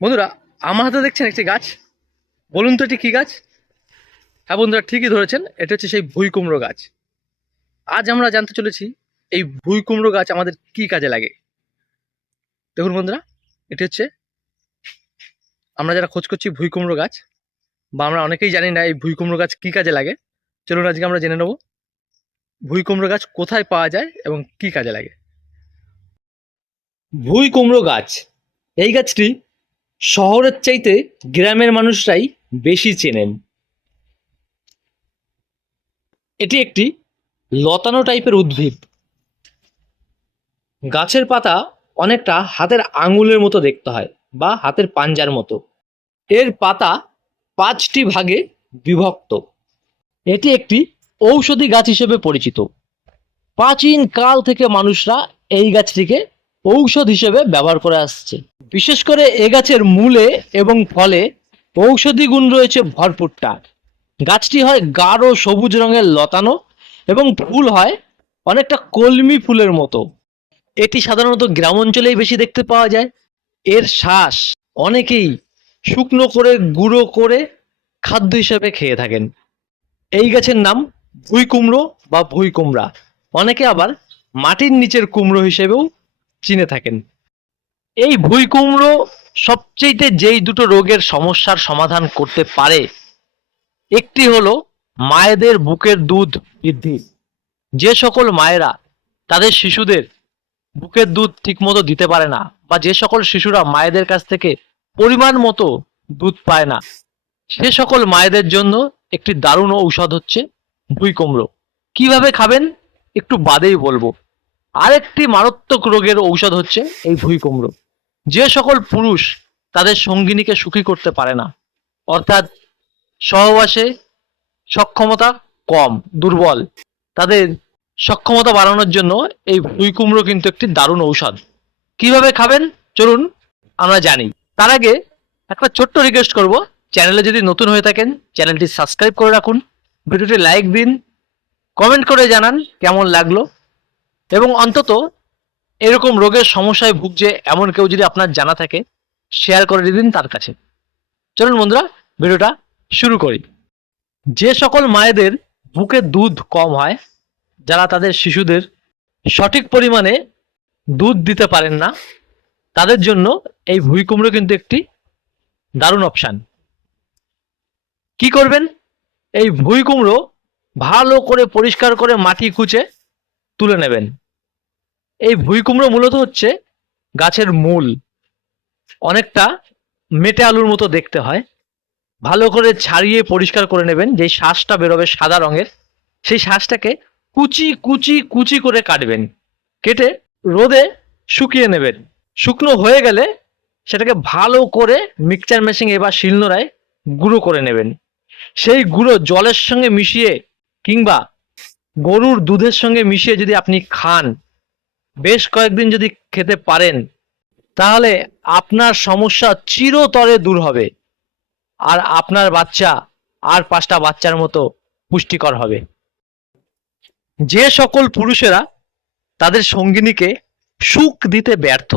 বন্ধুরা, আমার হাতে দেখছেন একটি গাছ। বলুন তো এটি কী গাছ? হ্যাঁ বন্ধুরা, ঠিকই ধরেছেন, এটা হচ্ছে সেই ভুই কুমড়ো গাছ। আজ আমরা জানতে চলেছি, এই ভুই কুমড়ো গাছ আমাদের কি কাজে লাগে? দেখুন বন্ধুরা, এটি হচ্ছে, আমরা যারা খোঁজ করছি ভুই কুমড়ো গাছ, বা আমরা অনেকেই জানি না এই ভুই কুমড়ো গাছ কি কাজে লাগে, চলুন আজকে আমরা জেনে নেব ভুই কুমড়ো গাছ কোথায় পাওয়া যায় এবং কি কাজে লাগে। ভুই কুমড়ো গাছ, এই গাছটি শহরের চাইতে গ্রামের মানুষরাই বেশি চেনেন। এটি একটি লতানো টাইপের উদ্ভিদ। গাছের পাতা অনেকটা হাতের আঙুলের মতো দেখতে হয় বা হাতের পাঞ্জার মতো। এর পাতা পাঁচটি ভাগে বিভক্ত। এটি একটি ঔষধি গাছ হিসেবে পরিচিত। প্রাচীন কাল থেকে মানুষরা এই গাছটিকে ঔষধ হিসেবে ব্যবহার করে আসছে। বিশেষ করে এ গাছের মূলে এবং ফলে ঔষধি গুণ রয়েছে ভরপুর ভরপুরটা গাছটি হয় গাঢ় সবুজ রঙের লতানো এবং ফুল হয় অনেকটা কলমি ফুলের মতো। এটি সাধারণত গ্রাম অঞ্চলেই বেশি দেখতে পাওয়া যায়। এর শ্বাস অনেকেই শুকনো করে, গুঁড়ো করে খাদ্য হিসেবে খেয়ে থাকেন। এই গাছের নাম ভুই কুমড়ো বা ভুই কুমড়া। অনেকে আবার মাটির নিচের কুমড়ো হিসেবেও চিনে থাকেন। এই ভুই কুমড়ো সবচেয়ে যেই দুটো রোগের সমস্যার সমাধান করতে পারে, একটি হলো মায়েদের বুকের দুধ বৃদ্ধি। যে সকল মায়েরা তাদের শিশুদের বুকের দুধ ঠিকমতো দিতে পারে না বা যে সকল শিশুরা মায়েদের কাছ থেকে পরিমাণ মতো দুধ পায় না, সে সকল মায়েদের জন্য একটি দারুণ ঔষধ হচ্ছে ভুই কুমড়ো কীভাবে খাবেন? একটু বাদেই বলব। আরেকটি মারাত্মক রোগের ঔষধ হচ্ছে এই ভুই কুমড়ো যে সকল পুরুষ তাদের সঙ্গিনীকে সুখী করতে পারে না, অর্থাৎ সহবাসে সক্ষমতা কম, দুর্বল। তাদের সক্ষমতা বাড়ানোর জন্য এই ভুঁইকুমড়ো কিন্তু একটি দারুণ ঔষধ। কীভাবে খাবেন? চলুন আমরা জানি। তার আগে একটা ছোট্ট রিকোয়েস্ট করব। চ্যানেলে যদি নতুন হয়ে থাকেন, চ্যানেলটি সাবস্ক্রাইব করে রাখুন। ভিডিওটি লাইক দিন কমেন্ট করে জানান কেমন লাগল। এবং অন্তত এরকম রোগের সমস্যায় ভুগছে এমন কেউ যদি আপনার জানা থাকে শেয়ার করে দিন তার কাছে। চলুন বন্ধুরা, ভিডিওটা শুরু করি। যে সকল মায়েদের বুকে দুধ কম হয়, যারা তাদের শিশুদের সঠিক পরিমাণে দুধ দিতে পারেন না, তাদের জন্য এই ভুই কুমড়ো কিন্তু একটি দারুণ অপশান কি করবেন? এই ভুই কুমড়ো ভালো করে পরিষ্কার করে মাটি খুঁচে তুলে নেবেন। এই ভুই কুমড়ো মূলত হচ্ছে গাছের মূল। অনেকটা মেটে আলুর মতো দেখতে হয়। ভালো করে ছাড়িয়ে পরিষ্কার করে নেবেন। যেই শ্বাসটা বেরোবে সাদা রঙের, সেই শ্বাসটাকে কুচি কুচি কুচি করে কাটবেন। কেটে রোদে শুকিয়ে নেবেন। শুকনো হয়ে গেলে সেটাকে ভালো করে মিক্সচার মেশিনে বা শিলনোড়ায় গুঁড়ো করে নেবেন। সেই গুঁড়ো জলের সঙ্গে মিশিয়ে কিংবা গরুর দুধের সঙ্গে মিশিয়ে যদি আপনি খান, বেশ কয়েকদিন যদি খেতে পারেন, তাহলে আপনার সমস্যা চিরতরে দূর হবে। আর আপনার বাচ্চা আর পাঁচটা বাচ্চার মতো পুষ্টিকর হবে। যে সকল পুরুষেরা তাদের সঙ্গিনীকে সুখ দিতে ব্যর্থ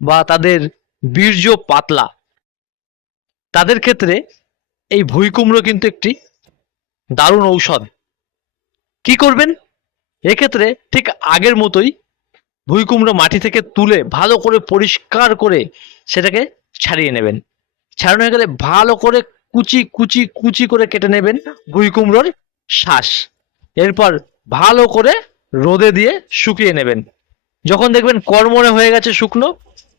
বা তাদের বীর্য পাতলা, তাদের ক্ষেত্রে এই ভুই কুমড়ো কিন্তু একটি দারুণ ঔষধ। কি করবেন? এক্ষেত্রে ঠিক আগের মতোই ভুই কুমড়ো মাটি থেকে তুলে ভালো করে পরিষ্কার করে সেটাকে ছাড়িয়ে নেবেন। ছাড়ানো হয়ে গেলে ভালো করে কুচি কুচি কুচি করে কেটে নেবেন ভুই কুমড়োর শ্বাস। এরপর ভালো করে রোদে দিয়ে শুকিয়ে নেবেন। যখন দেখবেন কর্মরে হয়ে গেছে শুকনো,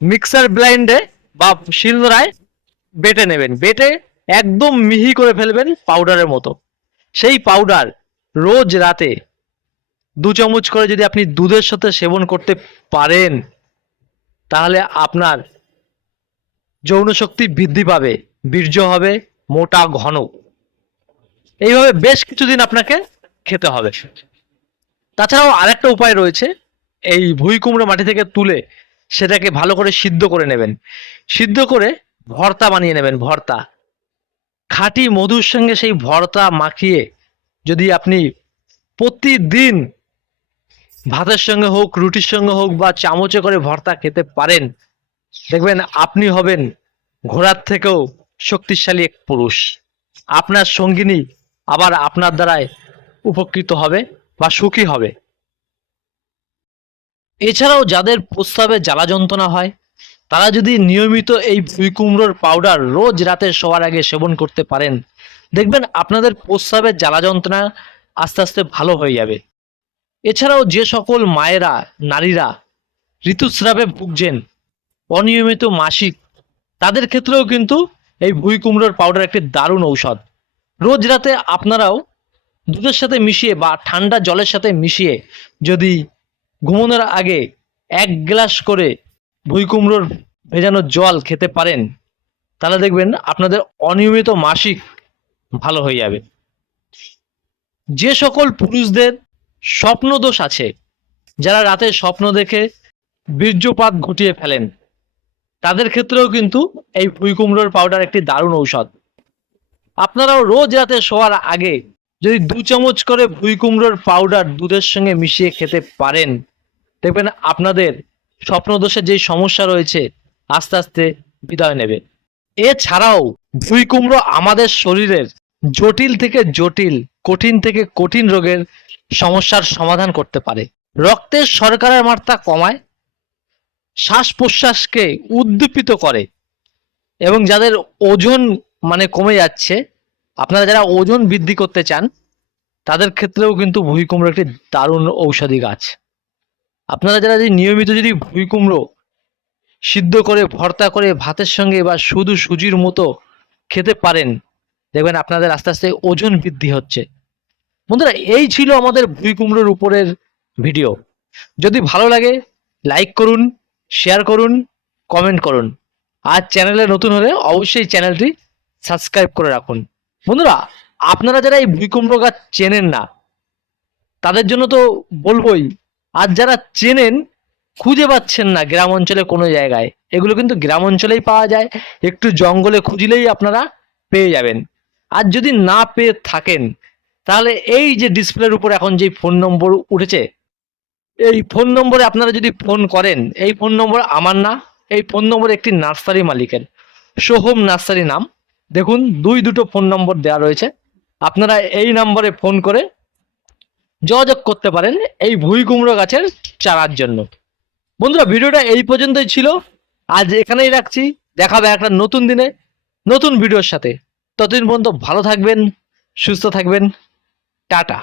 মিক্সার ব্লাইন্ডে বা শিলনোড়ায় বেটে নেবেন। বেটে একদম মিহি করে ফেলবেন পাউডারের মতো। সেই পাউডার রোজ রাতে দু চামচ করে যদি আপনি দুধের সাথে সেবন করতে পারেন, তাহলে আপনার যৌন শক্তি বৃদ্ধি পাবে, বীর্য হবে, মোটা, ঘন। এইভাবে বেশ কিছুদিন আপনাকে খেতে হবে। তাছাড়াও আরেকটা উপায় রয়েছে, এই ভুই কুমড়ো মাটি থেকে তুলে সেটাকে ভালো করে সিদ্ধ করে নেবেন। সিদ্ধ করে ভর্তা বানিয়ে নেবেন, ভর্তা। খাঁটি মধুর সঙ্গে সেই ভর্তা মাখিয়ে যদি আপনি প্রতিদিন ভাতের সঙ্গে হোক, রুটির সঙ্গে হোক বা চামচে করে ভর্তা খেতে পারেন, দেখবেন আপনি হবেন ঘোড়ার থেকেও শক্তিশালী এক পুরুষ। আপনার সঙ্গিনী আবার আপনার দ্বারায় উপকৃত হবে বা সুখী হবে। এছাড়াও যাদের প্রস্রাবে জ্বালা যন্ত্রণা হয়, তারা যদি নিয়মিত এই ভুইকুমড়োর পাউডার রোজ রাতে শোয়ার আগে সেবন করতে পারেন দেখবেন আপনাদের প্রস্রাবের জ্বালা যন্ত্রণা আস্তে আস্তে ভালো হয়ে যাবে। এছাড়াও যে সকল মায়েরা, নারীরা ঋতুস্রাবে ভুগছেন, অনিয়মিত মাসিক, তাদের ক্ষেত্রেও কিন্তু এই ভুই কুমড়োর পাউডার একটি দারুণ ঔষধ। রোজ রাতে আপনারাও দুধের সাথে মিশিয়ে বা ঠান্ডা জলের সাথে মিশিয়ে যদি ঘুমানোর আগে এক গ্লাস করে ভুই কুমড়োর ভেজানো জল খেতে পারেন, তাহলে দেখবেন আপনাদের অনিয়মিত মাসিক ভালো হয়ে যাবে। যে সকল পুরুষদের স্বপ্নদোষ আছে, যারা রাতে স্বপ্ন দেখে বীর্যপাত ঘটিয়ে ফেলেন, তাদের ক্ষেত্রেও কিন্তু এই ভুই কুমড়োর পাউডার একটি দারুণ ঔষধ। আপনারাও রোজ রাতে শোয়ার আগে যদি দু চামচ করে ভুই কুমড়োর পাউডার দুধের সঙ্গে মিশিয়ে খেতে পারেন, দেখবেন আপনাদের স্বপ্নদোষের যেই সমস্যা রয়েছে, আস্তে আস্তে বিদায় নেবে। এছাড়াও ভুই কুমড়ো আমাদের শরীরের জটিল থেকে জটিল, কঠিন থেকে কঠিন রোগের সমস্যার সমাধান করতে পারে। রক্তের শর্করার মাত্রা কমায় শ্বাস প্রশ্বাসকে উদ্দীপিত করে এবং যাদের ওজন মানে কমে যাচ্ছে, আপনারা যারা ওজন বৃদ্ধি করতে চান, তাদের ক্ষেত্রেও কিন্তু ভুঁই কুমড়ো একটি দারুণ ঔষধি গাছ। আপনারা যারা যদি নিয়মিত যদি ভুঁই কুমড়ো সিদ্ধ করে, ভর্তা করে, ভাতের সঙ্গে বা শুধু সুজির মতো খেতে পারেন দেখবেন আপনাদের আস্তে আস্তে ওজন বৃদ্ধি হচ্ছে। বন্ধুরা, এই ছিল আমাদের ভুঁই কুমড়োর উপরের ভিডিও। যদি ভালো লাগে, লাইক করুন, শেয়ার করুন, কমেন্ট করুন। আর চ্যানেলে নতুন হলে অবশ্যই চ্যানেলটি সাবস্ক্রাইব করে রাখুন। বন্ধুরা, আপনারা যারা এই ভূমিকম্প গাছ চেনেন না, তাদের জন্য তো বলবোই, আর যারা চেনেন, খুঁজে পাচ্ছেন না গ্রাম অঞ্চলে কোনো জায়গায়। এগুলো কিন্তু গ্রাম অঞ্চলেই পাওয়া যায়, একটু জঙ্গলে খুঁজলেই আপনারা পেয়ে যাবেন। আর যদি না পেয়ে থাকেন, তাহলে এই যে ডিসপ্লের উপর এখন যে ফোন নম্বর উঠেছে, এই ফোন নম্বরে আপনারা যদি ফোন করেন, এই ফোন নম্বর আমার না, এই ফোন নম্বর একটি নার্সারি মালিকের, সোহম নার্সারি নাম। দেখুন, দুই দুটো ফোন নম্বর দেওয়া রয়েছে। আপনারা এই নম্বরে ফোন করে যোগাযোগ করতে পারেন এই ভুই কুমড়ো গাছের চারার জন্য। বন্ধুরা, ভিডিওটা এই পর্যন্তই ছিল। আজ এখানেই রাখছি। দেখাবে একটা নতুন দিনে, নতুন ভিডিওর সাথে। ততদিন পর্যন্ত ভালো থাকবেন সুস্থ থাকবেন টাটা।